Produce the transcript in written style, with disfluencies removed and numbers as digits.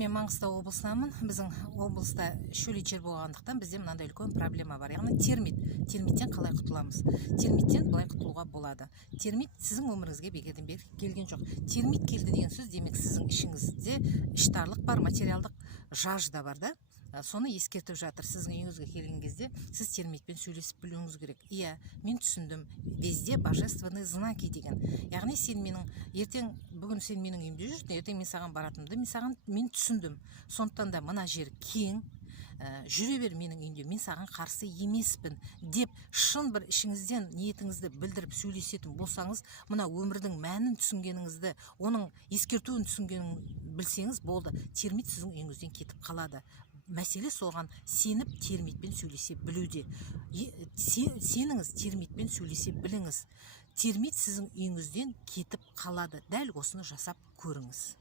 Мен Маңғыстау облысынанмын. Біздің облыста шөлейт жер болғандықтан бізде мынандай үлкен проблема бар. Яғни термиттен қалай құтыламыз? Термиттен былай құтылуға болады. Термит сіздің өміріңізге бекерден бері келген жоқ. Термит келді деген сөз, демек сіздің ішіңізде іштарлық бар, материалдық жаж да бар да. Соны ескертіп жатыр. Сіздің үйіңізге келген кезде сіз термитпен сөйлесіп білуіңіз керек. Иә, мен түсіндім. Везде божественные знаки деген. Яғни сен менің бүгін сен менің үйімде жүрсің, ертең мен саған баратынымды мен түсіндім. Сондықтан да мына жер кең, жүре бер менің үйімде, мен саған қарсы емеспін деп шын бір ішіңізден ниетіңізді білдіріп сөйлесетін болсаңыз, мына өмірдің мәнін түсінгеніңізді, оның ескертуін түсінгенін білсеңіз болды. Термит сіздің үйіңізден кетіп қалады. Мәселе соған сеніп термитпен сөйлесе білуде. Сеніңіз термитпен сөйлесе біліңіз. Термит сіздің үйіңізден кетіп қалады. Дәл осыны жасап көріңіз.